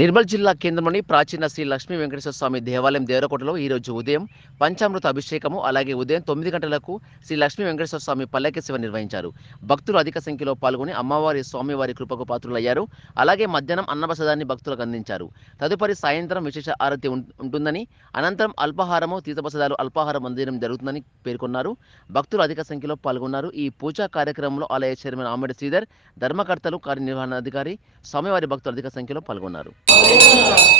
నిర్మల్ జిల్లా కేంద్రంలోని ప్రాచీన శ్రీ లక్ష్మీ వెంకటేశ్వర స్వామి దేవాలయం దేవరకోటలో ఈ రోజు ఉదయం పంచామృత అభిషేకము అలాగే ఉదయం తొమ్మిది గంటలకు శ్రీ లక్ష్మీ వెంకటేశ్వర స్వామి పల్లకి శివ నిర్వహించారు. భక్తులు అధిక సంఖ్యలో పాల్గొని అమ్మవారి స్వామివారి కృపకు పాత్రులయ్యారు. అలాగే మధ్యాహ్నం అన్నప్రసాదాన్ని భక్తులకు అందించారు. తదుపరి సాయంత్రం విశేష ఆరతి ఉంటుందని అనంతరం అల్పాహారము తీర్థప్రసాదాలు అల్పాహారం అందించడం జరుగుతుందని పేర్కొన్నారు. భక్తులు అధిక సంఖ్యలో పాల్గొన్నారు. ఈ పూజా కార్యక్రమంలో ఆలయ చైర్మన్ ఆమెడ శ్రీధర్ ధర్మకర్తలు కార్యనిర్వహణాధికారి స్వామివారి భక్తులు అధిక సంఖ్యలో పాల్గొన్నారు. Obrigado.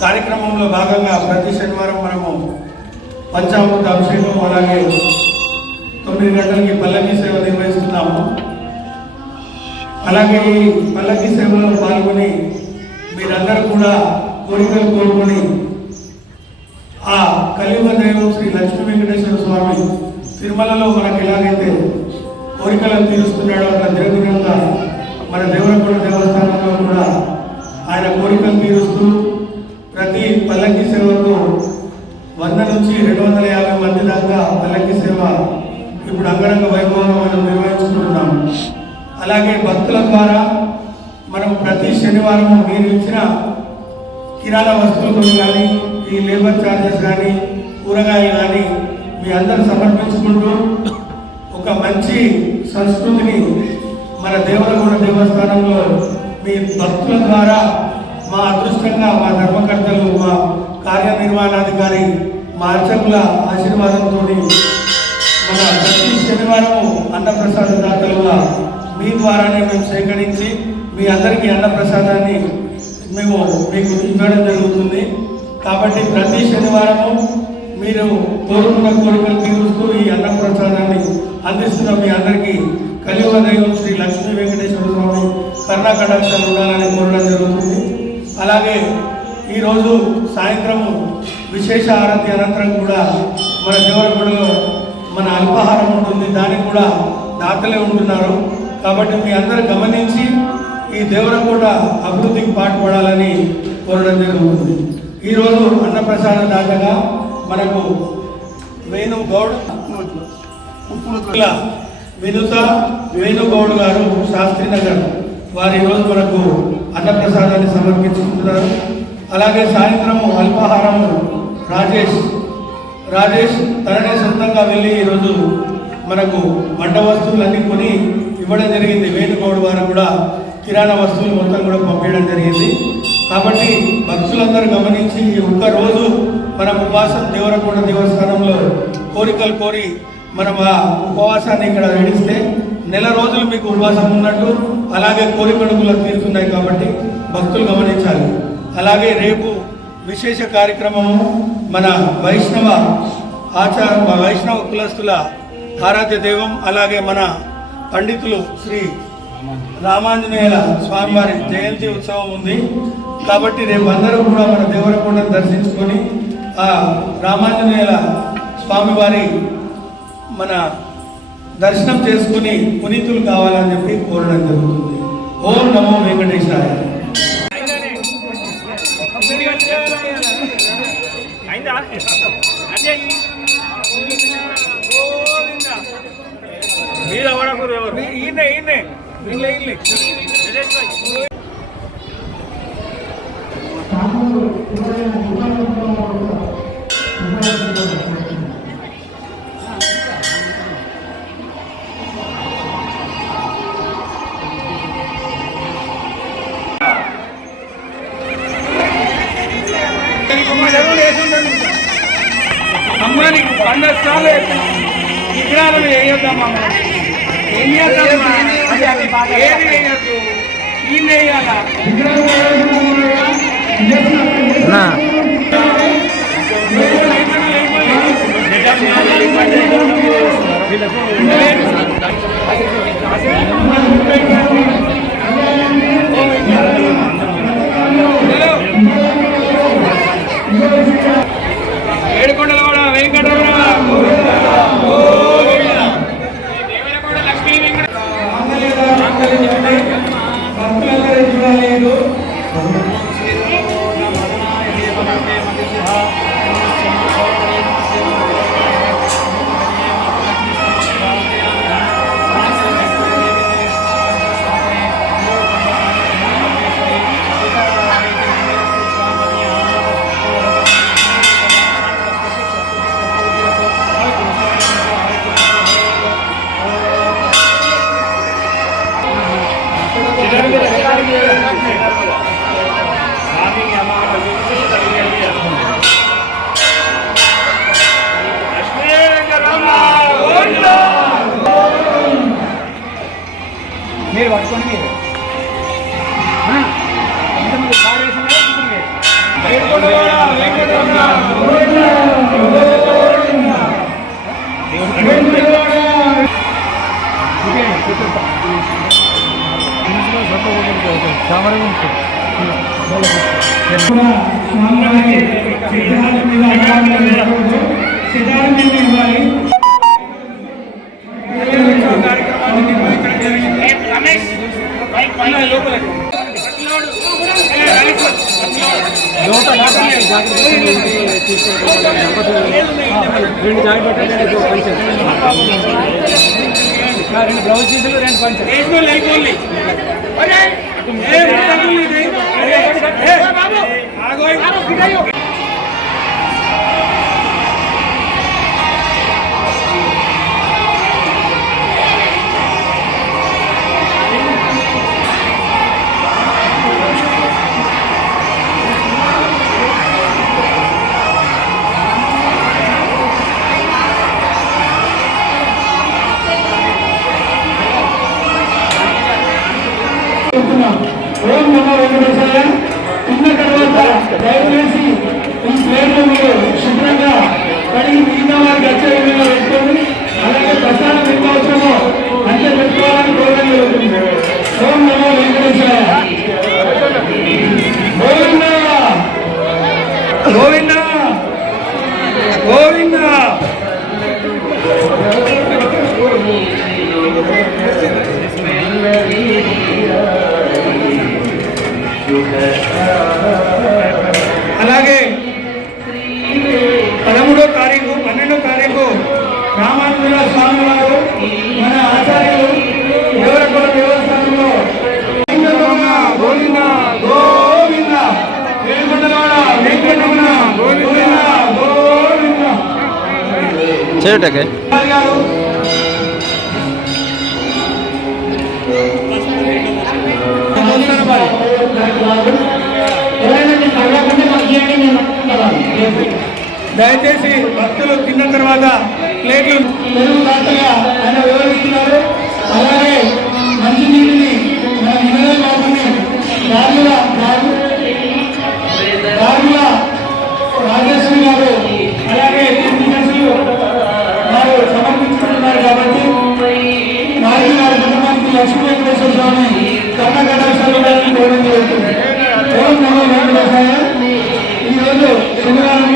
కార్యక్రమంలో భాగంగా ప్రతి శనివారం మనము పంచామృత అభిషేకం అలాగే తొమ్మిది గంటలకి పల్లకి సేవ నిర్వహిస్తున్నాము. అలాగే ఈ పల్లకి సేవలో పాల్గొని మీరందరూ కూడా కోరికలు కోరుకొని ఆ కలియుగ దైవం శ్రీ లక్ష్మీ వెంకటేశ్వర స్వామి తిరుమలలో మనకు ఎలాగైతే కోరికలను తీరుస్తున్నాడో అట్లా దినదినంగా మన దేవరకొండ దేవస్థానంలో కూడా ఆయన కోరికలు తీరుస్తూ ప్రతి పల్లకి సేవకు వంద నుంచి రెండు వందల యాభై మంది దాకా పల్లకి సేవ ఇప్పుడు అంగరంగ వైభవంగా మనం నిర్వహించుకుంటున్నాం. అలాగే భక్తుల ద్వారా మనం ప్రతి శనివారం మీరు ఇచ్చిన కిరాణా వస్తువులతో కానీ ఈ లేబర్ ఛార్జెస్ కానీ కూరగాయలు కానీ మీ అందరు సమర్పించుకుంటూ ఒక మంచి సంస్కృతిని మన దేవరగూడ దేవస్థానంలో మీ భక్తుల ద్వారా మా అదృష్టంగా మా ధర్మకర్తలు మా కార్యనిర్వహణాధికారి మా అర్చకుల ఆశీర్వాదంతో మన ప్రతి శనివారం అన్నప్రసాద దాతలుగా మీ ద్వారానే మేము సేకరించి మీ అందరికీ అన్నప్రసాదాన్ని మేము మీకు ఇవ్వడం జరుగుతుంది. కాబట్టి ప్రతి శనివారము మీరు కోరుకున్న కోరికలు తీరుస్తూ ఈ అన్నప్రసాదాన్ని అందిస్తున్న మీ అందరికీ కలియుగ దైవం శ్రీ లక్ష్మీ వెంకటేశ్వర స్వామి కర్ణా కటాక్షాలు ఉండాలని కోరడం జరుగుతుంది. అలాగే ఈరోజు సాయంత్రము విశేష ఆరతి అనంతరం కూడా మన దేవరగూడలో మన అల్పాహారం ఉంటుంది. దానికి కూడా దాతలే ఉంటున్నారు. కాబట్టి మీ అందరూ గమనించి ఈ దేవరకోట అభివృద్ధికి పాటుపడాలని కోరడం జరుగుతుంది. ఈరోజు అన్నప్రసాద దాతగా మనకు వేణు గౌడ్ ఇలా వినుత వేణుగౌడ్ గారు శాస్త్రి నగర్ వారు ఈరోజు మనకు అన్నప్రసాదాన్ని సమర్పించుకుంటున్నారు. అలాగే సాయంత్రము అల్పాహారము రాజేష్ రాజేష్ తననే సొంతంగా వెళ్ళి ఈరోజు మనకు వంట వస్తువులన్నీ కొని ఇవ్వడం జరిగింది. వేణుగౌడ్ వారు కూడా కిరాణా వస్తువులు మొత్తం కూడా పంపించడం జరిగింది. కాబట్టి భక్తులందరూ గమనించి ఈ ఒక్క రోజు మనం ఉపవాసం దేవరకొండ దేవస్థానంలో కోరికలు కోరి మనం ఆ ఉపవాసాన్ని ఇక్కడ విడిస్తే నెల రోజులు మీకు ఉపవాసం ఉన్నట్టు అలాగే కోరికడుగులు తీరుతున్నాయి కాబట్టి భక్తులు గమనించాలి. అలాగే రేపు విశేష కార్యక్రమము మన వైష్ణవ ఆచార వైష్ణవ కులస్తుల ఆరాధ్య దైవం అలాగే మన పండితులు శ్రీ రామాంజనేయుల స్వామివారి జయంతి ఉత్సవం ఉంది. కాబట్టి రేపు అందరూ కూడా మన దేవరకొండను దర్శించుకొని ఆ రామాంజనేయుల స్వామివారి మన దర్శనం చేసుకుని పునీతులు కావాలని చెప్పి కోరడం జరుగుతుంది. ఓం నమో వెంకటేశాయ. అయిందా అదే మీద పడకూరు ఎవరు ఈయనే ఈయనే ఈయనే ఈయనే అమ్మాని వంద సార్లు విగ్రహాలను వేయొద్దమ్మా ఏం చేద్దామా ఏది వేయద్దు ఈ వేయాలా ఏడుకొండల కూడా వెంకటరమణ దేవరకొండ లక్ష్మీ వెంకట భక్తులందరూ కూడా వెంకటరమణ చూపించండి, చూపిస్తా. స్వామివారికి సిద్ధార్థ మీద అమ్మవారి మీద సిద్ధార్థ మీద ఇవ్వాలి రెండు జాకెట్ పెట్టండి పంచారు రెండు బ్లౌజ్ పీసులు రెండు పంచారు చేయటాకే దయచేసి భక్తులు తిన్న తర్వాత ప్లేట్లు ఆయన వివరిస్తున్నారు అలాగే మంచి నీటిని మన మినరల్ వాటర్ని రాజేశ్వరి గారు జిల్లాలోని సన్న కళాశాలను కోరడం జరుగుతుంది శనివారం